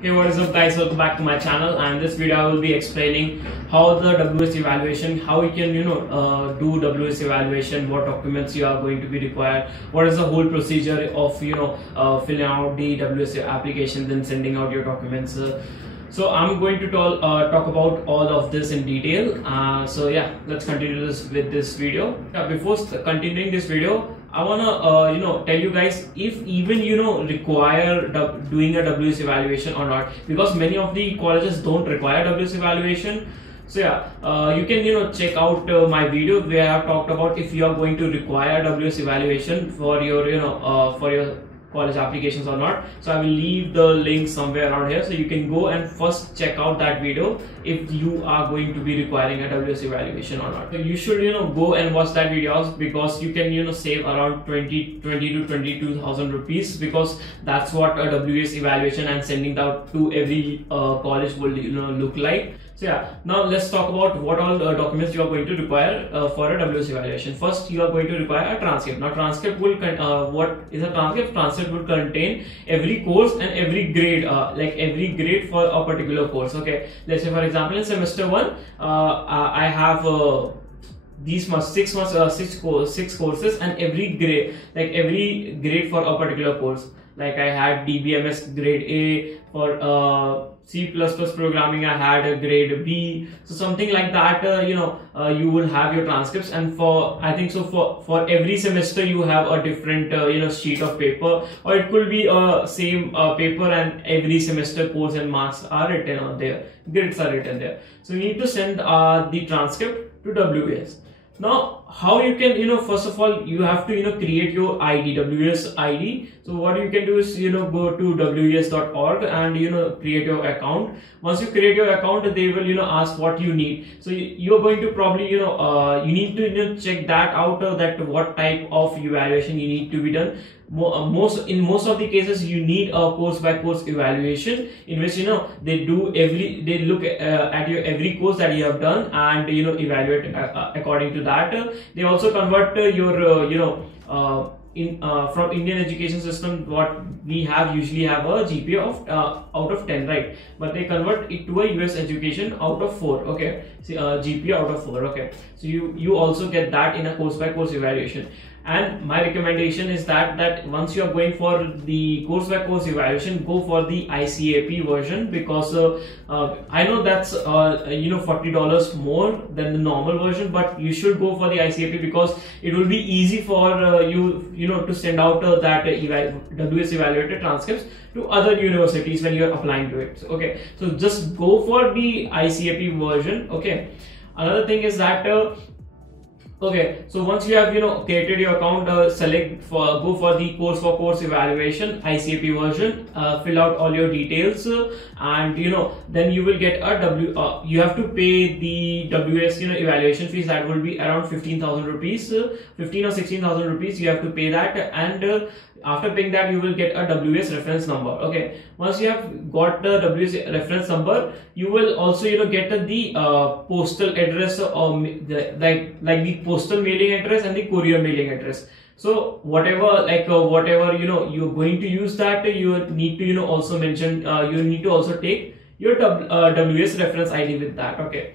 Hey, what is up guys, welcome back to my channel, and this video I will be explaining how the WS evaluation, how you can do WS evaluation, what documents you are going to be required, what is the whole procedure of filling out the WS application, then sending out your documents. So I'm going to talk about all of this in detail. So yeah, let's continue with this video. Before continuing this video, I wanna tell you guys if even require doing a WS evaluation or not, because many of the colleges don't require WS evaluation. So yeah, you can check out my video where I have talked about if you are going to require WS evaluation for your for your college applications or not. So I will leave the link somewhere around here, so you can go and first check out that video if you are going to be requiring a WS evaluation or not. So you should go and watch that videos, because you can save around 20 to 22,000 rupees, because that's what a WS evaluation and sending it out to every college will look like. So yeah, now let's talk about what all documents you are going to require for a WS evaluation. First, you are going to require a transcript. Now, transcript will what is a transcript? Transcript will contain every course and every grade, like every grade for a particular course. Okay, let's say for example in semester 1, I have these six courses, and every grade for a particular course. Like I had DBMS grade A, for C++ programming I had a grade B, so something like that. You will have your transcripts, and for I think so for every semester you have a different sheet of paper, or it could be same paper, and every semester course and marks are written on there, grades are written there. So you need to send the transcript to WS. Now, how you can, first of all, you have to, create your ID, WS ID. So what you can do is, go to ws.org and, create your account. Once you create your account, they will, ask what you need. So you're going to probably, you need to, check that out, that what type of evaluation you need to be done. In most of the cases, you need a course by course evaluation, in which they look at your every course that you have done, and evaluate according to that. They also convert your from Indian education system, what we usually have a GPA of out of 10, right? But they convert it to a US education out of 4. Okay, so, GPA out of 4. Okay, so you also get that in a course by course evaluation. And my recommendation is that once you are going for the course by course evaluation, go for the ICAP version, because I know that's $40 more than the normal version, but you should go for the ICAP, because it will be easy for you to send out that WS evaluated transcripts to other universities when you are applying to it. So, so just go for the ICAP version. Okay, another thing is that so once you have created your account, go for the course evaluation ICAP version, fill out all your details, and then you will get a you have to pay the WS evaluation fees. That will be around 15,000 rupees, 15 or 16,000 rupees. You have to pay that, and after paying that, you will get a WS reference number. Okay, once you have got the WS reference number, you will also get the postal address, or like the postal mailing address and the courier mailing address. So whatever you're going to use, that you need to also mention, you need to also take your WS reference ID with that. Okay,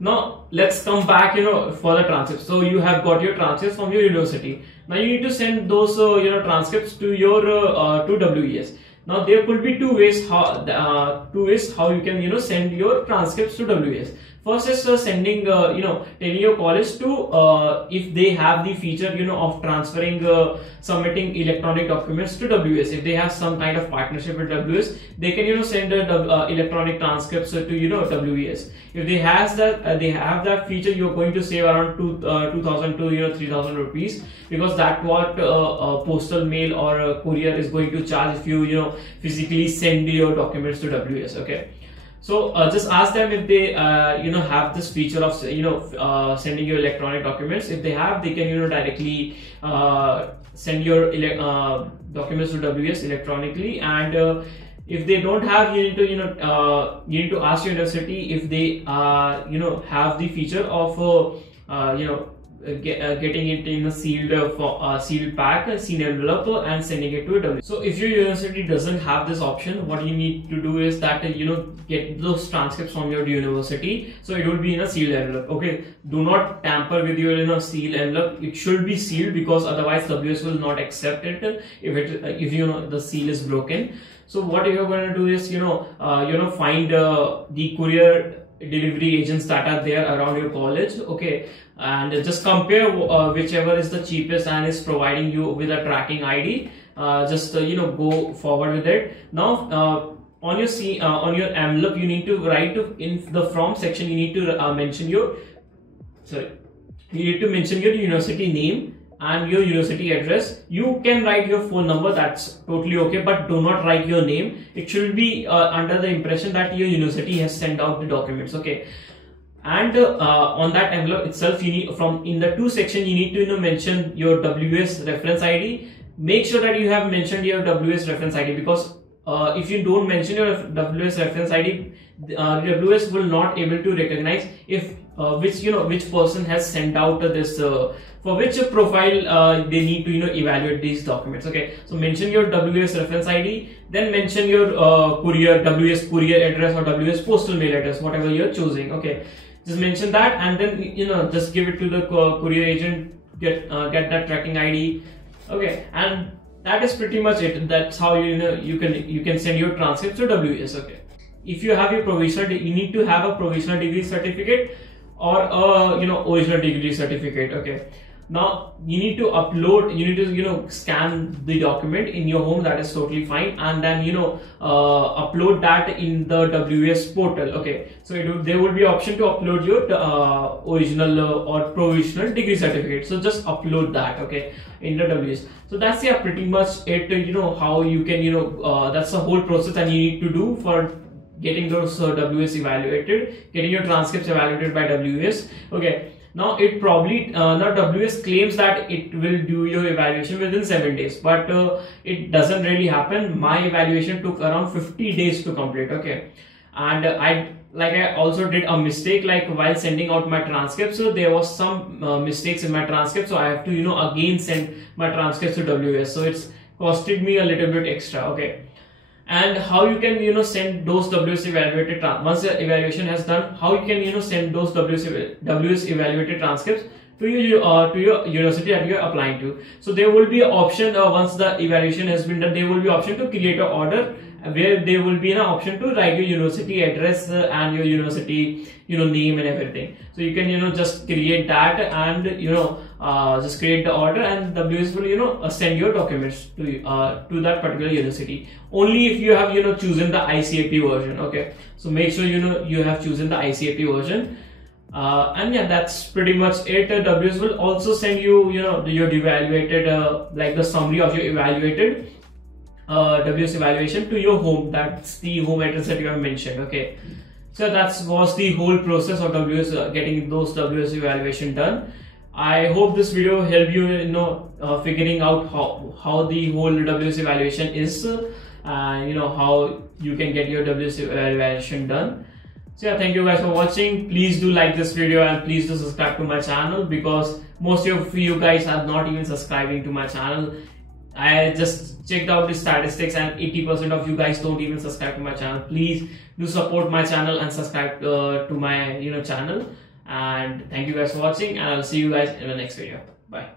now let's come back for the transcripts. So you have got your transcripts from your university. Now you need to send those transcripts to your to WES. Now there could be two ways how you can send your transcripts to WES. First is sending telling your college to if they have the feature of transferring submitting electronic documents to WS. If they have some kind of partnership with WS, they can send electronic transcripts to WES. If they have that feature, you're going to save around 2,000 to 3,000 rupees, because that's what postal mail or courier is going to charge if you physically send your documents to WS. Okay, so just ask them if they have this feature of sending your electronic documents. If they have, they can directly send your documents to WS electronically. And if they don't have, you need to ask your university if they have the feature of getting it in a sealed pack, a sealed envelope, and sending it to a WS. So if your university doesn't have this option, what you need to do is that get those transcripts from your university, so it will be in a sealed envelope. Okay, do not tamper with your sealed envelope. It should be sealed, because otherwise WS will not accept it if the seal is broken. So what you're going to do is find the courier delivery agents that are there around your college, okay, and just compare whichever is the cheapest and is providing you with a tracking ID. Just go forward with it. Now on your envelope, you need to write in the from section, you need to mention your university name and your university address. You can write your phone number, that's totally okay, but do not write your name. It should be under the impression that your university has sent out the documents, okay. And on that envelope itself, you need, in the to section, you need to mention your WS reference ID. Make sure that you have mentioned your WS reference ID, because if you don't mention your WS reference ID, WS will not able to recognize if which person has sent out this for which profile they need to evaluate these documents, okay. So mention your WS reference ID, then mention your WS courier address or WS postal mail address, whatever you're choosing, okay. Just mention that, and then just give it to the courier agent, get that tracking ID, okay. And that is pretty much it. That's how you can send your transcripts to WS, okay. If you have your provisional, you need to have a provisional degree certificate or a original degree certificate, okay. Now you need to upload, you need to scan the document in your home, that is totally fine, and then upload that in the WS portal, okay. So there will be option to upload your original or provisional degree certificate, so just upload that, okay, in the WS. So that's pretty much it. How you can that's the whole process that you need to do for getting those WS evaluated, getting your transcripts evaluated by WS, okay. Now it probably now WS claims that it will do your evaluation within 7 days, but it doesn't really happen. My evaluation took around 50 days to complete, okay. And I also did a mistake, like while sending out my transcript, so there was some mistakes in my transcript, so I have to again send my transcripts to WS, so it's costed me a little bit extra, okay. And how you can send those WS evaluated once the evaluation has done, how you can send those WS evaluated transcripts to your university that you are applying to. So there will be an option once the evaluation has been done, there will be option to create an order, where there will be an option to write your university address and your university name and everything. So you can just create that and just create the order, and WS will send your documents to that particular university. Only if you have chosen the ICAP version, okay. So make sure you have chosen the ICAP version. And yeah, that's pretty much it. WS will also send you your evaluated like the summary of your evaluated WS evaluation to your home. That's the home address that you have mentioned, okay. So that was the whole process of WS getting those WS evaluation done. I hope this video helped you figuring out how the whole WS evaluation is, how you can get your WS evaluation done. So yeah, thank you guys for watching. Please do like this video and please do subscribe to my channel, because most of you guys are not even subscribing to my channel. I just checked out the statistics and 80% of you guys don't even subscribe to my channel. Please do support my channel and subscribe to my channel. And thank you guys for watching, and I'll see you guys in the next video. Bye.